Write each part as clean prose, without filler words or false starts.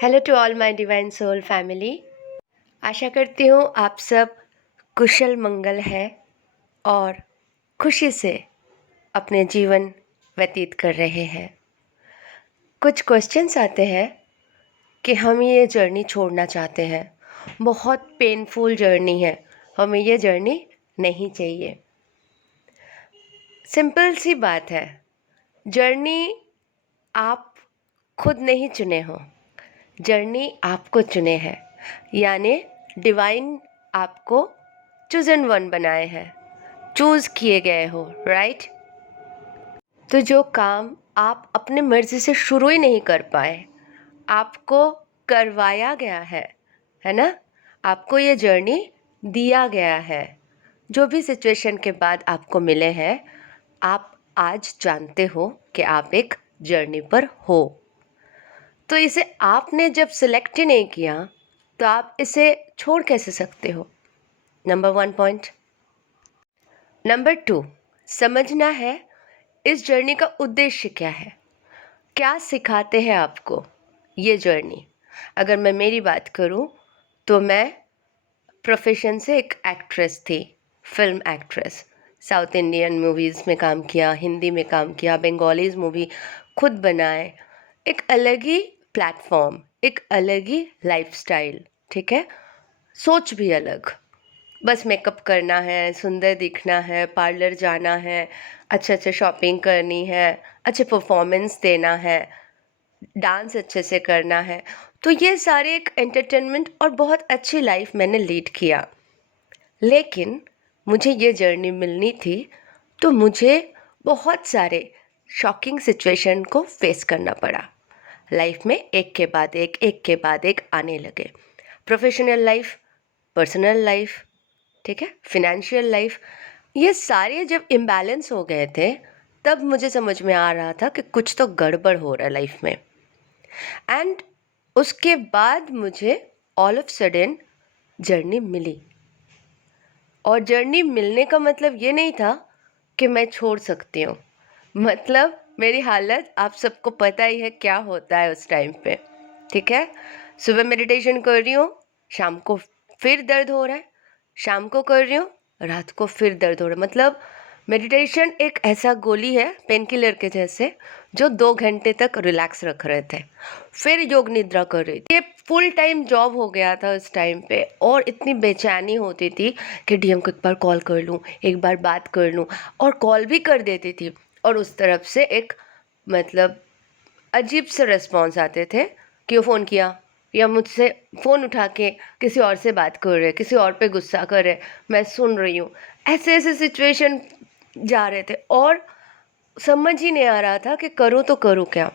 Hello to all my divine soul family. आशा करती हूँ आप सब कुशल मंगल है और खुशी से अपने जीवन व्यतीत कर रहे हैं। कुछ क्वेश्चंस आते हैं कि हम ये जर्नी छोड़ना चाहते हैं, बहुत पेनफुल जर्नी है, हमें ये जर्नी नहीं चाहिए। सिंपल सी बात है, जर्नी आप खुद नहीं चुने हो, जर्नी आपको चुने हैं, यानी डिवाइन आपको चूजन वन बनाए हैं, चूज किए गए हो, राइट। तो जो काम आप अपने मर्जी से शुरू ही नहीं कर पाए, आपको करवाया गया है ना। आपको ये जर्नी दिया गया है। जो भी सिचुएशन के बाद आपको मिले हैं, आप आज जानते हो कि आप एक जर्नी पर हो। तो इसे आपने जब सिलेक्ट ही नहीं किया तो आप इसे छोड़ कैसे सकते हो? Number 1 point. नंबर 2, समझना है इस जर्नी का उद्देश्य क्या है, क्या सिखाते हैं आपको ये जर्नी। अगर मैं मेरी बात करूं तो मैं प्रोफेशन से एक एक्ट्रेस थी, film actress. South Indian movies में काम किया, हिंदी में काम किया, बंगालीज मूवी खुद बनाए, एक अलग ही प्लेटफॉर्म, एक अलग ही लाइफस्टाइल, ठीक है, सोच भी अलग। बस मेकअप करना है, सुंदर दिखना है, पार्लर जाना है, अच्छे अच्छे शॉपिंग करनी है, अच्छे परफॉर्मेंस देना है, डांस अच्छे से करना है। तो ये सारे एक एंटरटेनमेंट और बहुत अच्छी लाइफ मैंने लीड किया। लेकिन मुझे ये जर्नी मिलनी थी तो मुझे बहुत सारे शॉकिंग सिचुएशन को फेस करना पड़ा। लाइफ में एक के बाद एक के बाद एक आने लगे। प्रोफेशनल लाइफ, पर्सनल लाइफ, ठीक है, फिनेंशियल लाइफ, ये सारे जब इम्बैलेंस हो गए थे तब मुझे समझ में आ रहा था कि कुछ तो गड़बड़ हो रहा है लाइफ में। एंड उसके बाद मुझे ऑल ऑफ सडन जर्नी मिली। और जर्नी मिलने का मतलब ये नहीं था कि मैं छोड़ सकती हूँ। मतलब मेरी हालत आप सबको पता ही है क्या होता है उस टाइम पे, ठीक है। सुबह मेडिटेशन कर रही हूँ, शाम को फिर दर्द हो रहा है, शाम को कर रही हूँ, रात को फिर दर्द हो रहा है। मतलब मेडिटेशन एक ऐसा गोली है पेन किलर के जैसे, जो 2 घंटे तक रिलैक्स रख रहे थे। फिर योग निद्रा कर रही थी। ये फुल टाइम जॉब हो गया था उस टाइम पे, और इतनी बेचैनी होती थी कि डीएम को एक बार कॉल कर लूँ, एक बार बात कर लूँ, और कॉल भी कर देती थी और उस तरफ से एक मतलब अजीब से रिस्पॉन्स आते थे कि वो फ़ोन किया, या मुझसे फ़ोन उठा के किसी और से बात कर रहे, किसी और पे गुस्सा कर रहे, मैं सुन रही हूँ। ऐसे ऐसे सिचुएशन जा रहे थे और समझ ही नहीं आ रहा था कि करूँ तो करूँ क्या।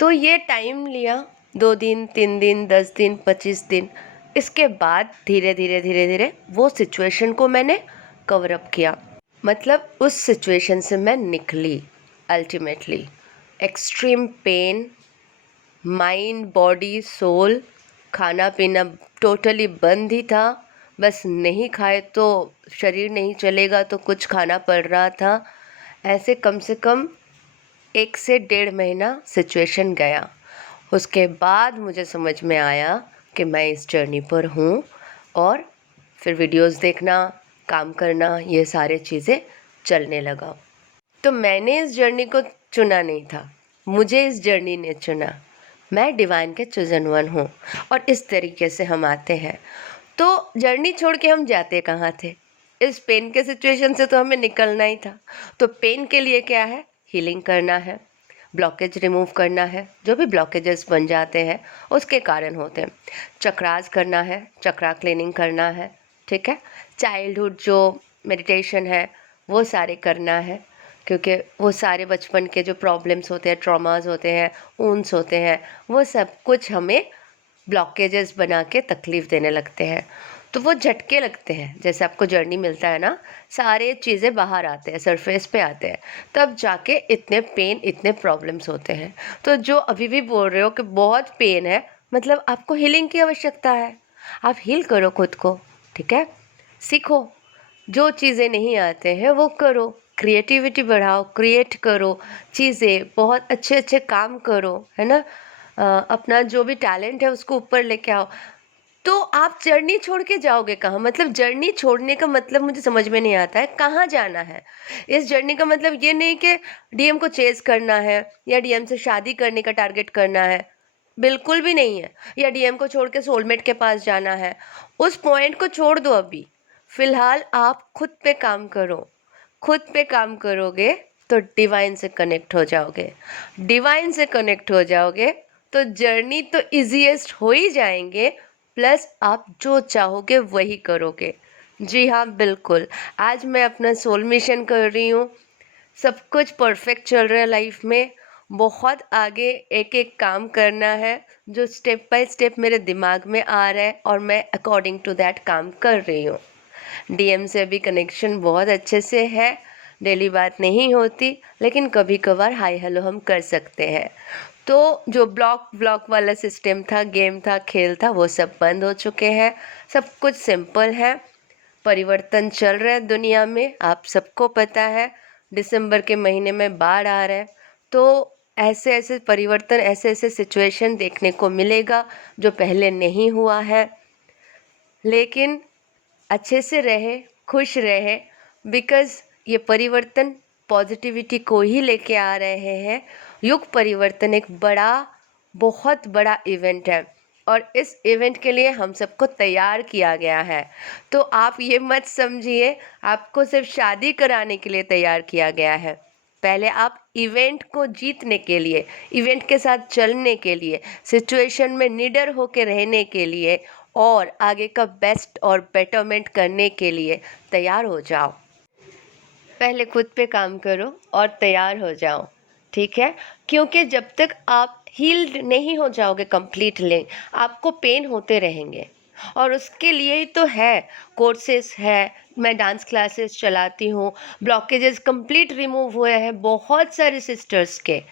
तो ये टाइम लिया, 2 दिन, 3 दिन, 10 दिन, 25 दिन। इसके बाद धीरे धीरे धीरे धीरे वो सिचुएशन को मैंने कवर अप किया। मतलब उस सिचुएशन से मैं निकली ultimately. Extreme pain, mind, body, soul, खाना पीना टोटली बंद ही था। बस नहीं खाए तो शरीर नहीं चलेगा, तो कुछ खाना पड़ रहा था। ऐसे कम से कम 1 से 1.5 महीना सिचुएशन गया। उसके बाद मुझे समझ में आया कि मैं इस जर्नी पर हूँ, और फिर वीडियोस देखना, काम करना, ये सारे चीज़ें चलने लगा। तो मैंने इस जर्नी को चुना नहीं था, मुझे इस जर्नी ने चुना। मैं डिवाइन के चूजन वन हूँ, और इस तरीके से हम आते हैं। तो जर्नी छोड़ के हम जाते कहाँ थे? इस पेन के सिचुएशन से तो हमें निकलना ही था। तो पेन के लिए क्या है? हीलिंग करना है, ब्लॉकेज रिमूव करना है। जो भी ब्लॉकेजेस बन जाते हैं उसके कारण होते हैं। चक्रास करना है, चक्रा क्लीनिंग करना है, ठीक है। चाइल्डहुड जो मेडिटेशन है वो सारे करना है, क्योंकि वो सारे बचपन के जो प्रॉब्लम्स होते हैं, ट्रॉमास होते हैं, ऊन्स होते हैं, वो सब कुछ हमें ब्लॉकेजेस बना के तकलीफ़ देने लगते हैं। तो वो झटके लगते हैं, जैसे आपको जर्नी मिलता है ना, सारे चीज़ें बाहर आते हैं, सरफेस पे आते हैं, तब जाके इतने पेन, इतने प्रॉब्लम्स होते हैं। तो जो अभी भी बोल रहे हो कि बहुत पेन है, मतलब आपको हीलिंग की आवश्यकता है। आप हील करो खुद को, ठीक है। सीखो, जो चीज़ें नहीं आते हैं वो करो, क्रिएटिविटी बढ़ाओ, क्रिएट करो चीज़ें, बहुत अच्छे अच्छे काम करो, है ना। अपना जो भी टैलेंट है उसको ऊपर लेके आओ, तो आप जर्नी छोड़ के जाओगे कहाँ? मतलब जर्नी छोड़ने का मतलब मुझे समझ में नहीं आता है, कहाँ जाना है? इस जर्नी का मतलब ये नहीं कि डीएम को चेज़ करना है या डीएम से शादी करने का टारगेट करना है, बिल्कुल भी नहीं है। या डीएम को छोड़ के सोलमेट के पास जाना है, उस पॉइंट को छोड़ दो अभी। फ़िलहाल आप खुद पे काम करो, खुद पे काम करोगे तो डिवाइन से कनेक्ट हो जाओगे। डिवाइन से कनेक्ट हो जाओगे तो जर्नी तो ईज़ीएस्ट हो ही जाएँगे, प्लस आप जो चाहोगे वही करोगे। जी हाँ, बिल्कुल। आज मैं अपना सोल मिशन कर रही हूँ, सब कुछ परफेक्ट चल रहा है लाइफ में। बहुत आगे एक-एक काम करना है, जो स्टेप बाय स्टेप मेरे दिमाग में आ रहा है और मैं अकॉर्डिंग टू दैट काम कर रही हूँ। डीएम से अभी कनेक्शन बहुत अच्छे से है, डेली बात नहीं होती, लेकिन कभी-कभार हाय हेलो हम कर सकते हैं। तो जो ब्लॉक वाला सिस्टम था, गेम था, खेल था, वो सब बंद हो चुके हैं। सब कुछ सिंपल है। परिवर्तन चल रहा है दुनिया में, आप सबको पता है। दिसंबर के महीने में बाढ़ आ रहा है, तो ऐसे-ऐसे परिवर्तन, ऐसे-ऐसे सिचुएशन देखने को मिलेगा जो पहले नहीं हुआ है। लेकिन अच्छे से रहे, खुश रहे, बिकॉज़ ये परिवर्तन पॉजिटिविटी को ही लेके आ रहे हैं। युग परिवर्तन एक बहुत बड़ा इवेंट है और इस इवेंट के लिए हम सबको तैयार किया गया है। तो आप ये मत समझिए आपको सिर्फ शादी कराने के लिए तैयार किया गया है। पहले आप इवेंट को जीतने के लिए, इवेंट के साथ चलने के लिए, सिचुएशन में निडर होके रहने के लिए और आगे का बेस्ट और बेटरमेंट करने के लिए तैयार हो जाओ। पहले खुद पे काम करो और तैयार हो जाओ, ठीक है? क्योंकि जब तक आप हील्ड नहीं हो जाओगे कंप्लीटली, आपको पेन होते रहेंगे और उसके लिए ही तो है, कोर्सेस है, मैं डांस क्लासेस चलाती हूँ, ब्लॉकेजेस कंप्लीट रिमूव हुए हैं बहुत सारे सिस्टर्स के।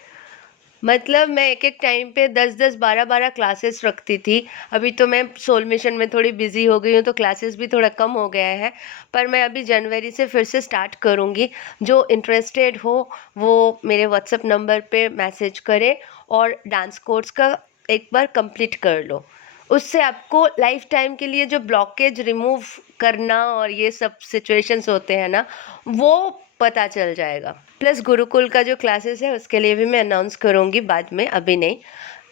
मतलब मैं एक-एक टाइम पे 10-10, 12-12 क्लासेस रखती थी। अभी तो मैं सोल मिशन में थोड़ी बिज़ी हो गई हूँ, तो क्लासेस भी थोड़ा कम हो गया है। पर मैं अभी जनवरी से फिर से स्टार्ट करूँगी। जो इंटरेस्टेड हो, वो मेरे व्हाट्सएप नंबर पे मैसेज करे और डांस कोर्स का एक बार कंप्लीट कर लो। उससे आपको लाइफ़ टाइम के लिए जो ब्लॉकेज रिमूव करना और ये सब सिचुएशंस होते हैं ना, वो पता चल जाएगा। प्लस गुरुकुल का जो क्लासेस है उसके लिए भी मैं अनाउंस करूँगी बाद में, अभी नहीं।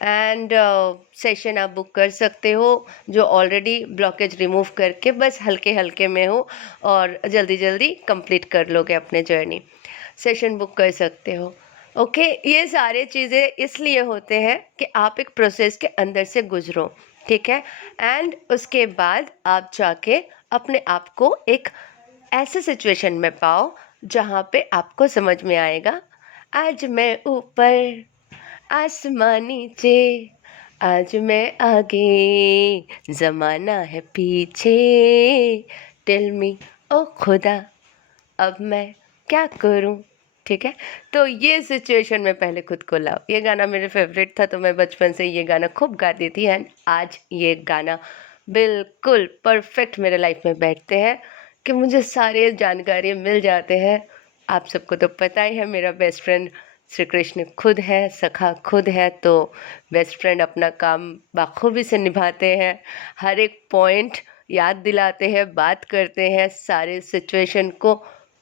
एंड सेशन आप बुक कर सकते हो जो ऑलरेडी ब्लॉकेज रिमूव करके बस हल्के-हल्के में हो और जल्दी-जल्दी कंप्लीट कर लोगे अपने जर्नी। सेशन बुक कर सकते हो। ओके, ये सारे चीज़ें इसलिए होते हैं कि आप एक प्रोसेस के अंदर से गुज़रो, ठीक है? एंड उसके बाद आप जाके अपने आप को एक ऐसे सिचुएशन में पाओ जहाँ पे आपको समझ में आएगा, आज मैं ऊपर आसमां नीचे, आज मैं आगे ज़माना है पीछे, टेल मी ओ खुदा अब मैं क्या करूं। ठीक है, तो ये सिचुएशन में पहले खुद को लाओ। ये गाना मेरे फेवरेट था तो मैं बचपन से ये गाना खूब गाती थी एंड आज ये गाना बिल्कुल परफेक्ट मेरे लाइफ में बैठते हैं कि मुझे सारे जानकारी मिल जाते हैं। आप सबको तो पता ही है मेरा बेस्ट फ्रेंड श्री कृष्ण खुद है, सखा खुद है, तो बेस्ट फ्रेंड अपना काम बाखूबी से निभाते हैं। हर एक पॉइंट याद दिलाते हैं, बात करते हैं, सारे सिचुएशन को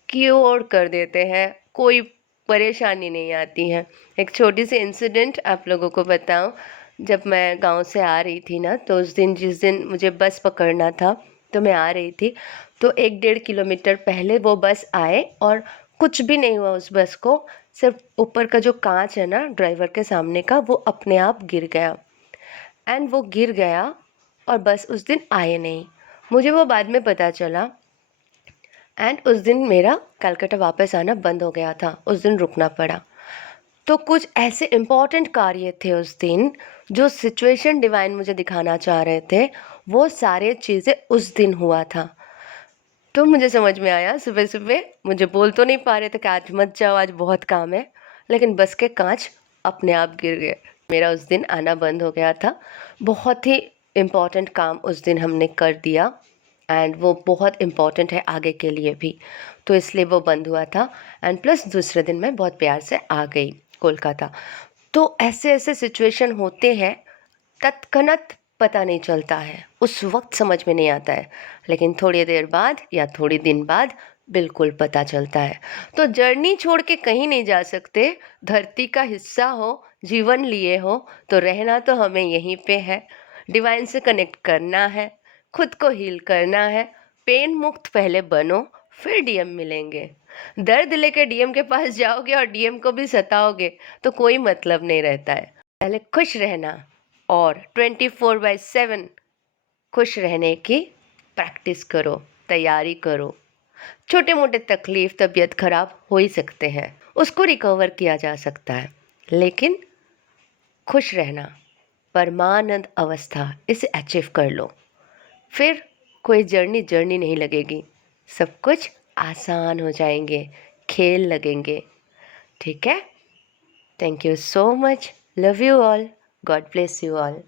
क्योर कर देते हैं, कोई परेशानी नहीं आती है। एक छोटी सी इंसिडेंट आप लोगों को बताऊं, जब मैं गांव से आ रही थी ना, तो उस दिन जिस दिन मुझे बस पकड़ना था तो मैं आ रही थी, तो 1-1.5 किलोमीटर पहले वो बस आए और कुछ भी नहीं हुआ उस बस को, सिर्फ ऊपर का जो कांच है ना ड्राइवर के सामने का, वो अपने आप गिर गया। एंड वो गिर गया और बस उस दिन आए नहीं। मुझे वो बाद में पता चला एंड उस दिन मेरा कलकत्ता वापस आना बंद हो गया था, उस दिन रुकना पड़ा। तो कुछ ऐसे इम्पॉर्टेंट कार्य थे उस दिन, जो सिचुएशन डिवाइन मुझे दिखाना चाह रहे थे, वो सारे चीज़ें उस दिन हुआ था। तो मुझे समझ में आया, सुबह-सुबह मुझे बोल तो नहीं पा रहे थे कि आज मत जाओ, आज बहुत काम है, लेकिन बस के काँच अपने आप गिर गए। मेरा उस दिन आना बंद हो गया था। बहुत ही इम्पॉर्टेंट काम उस दिन हमने कर दिया एंड वो बहुत इम्पॉर्टेंट है आगे के लिए भी, तो इसलिए वो बंद हुआ था। एंड प्लस दूसरे दिन मैं बहुत प्यार से आ गई कोलकाता। तो ऐसे ऐसे सिचुएशन होते हैं, तत्क्षणात पता नहीं चलता है, उस वक्त समझ में नहीं आता है, लेकिन थोड़ी देर बाद या थोड़ी दिन बाद बिल्कुल पता चलता है। तो जर्नी छोड़ के कहीं नहीं जा सकते। धरती का हिस्सा हो, जीवन लिए हो, तो रहना तो हमें यहीं पे है। डिवाइन से कनेक्ट करना है, खुद को हील करना है। पेन मुक्त पहले बनो, फिर डीएम मिलेंगे। दर्द लेके डीएम के पास जाओगे और डीएम को भी सताओगे तो कोई मतलब नहीं रहता है। पहले खुश रहना और 24/7 खुश रहने की प्रैक्टिस करो, तैयारी करो। छोटे मोटे तकलीफ, तबीयत खराब हो ही सकते हैं, उसको रिकवर किया जा सकता है, लेकिन खुश रहना, परमानंद अवस्था, इसे अचीव कर लो, फिर कोई जर्नी नहीं लगेगी, सब कुछ आसान हो जाएंगे, खेल लगेंगे। ठीक है? Thank you so much, love you all, God bless you all.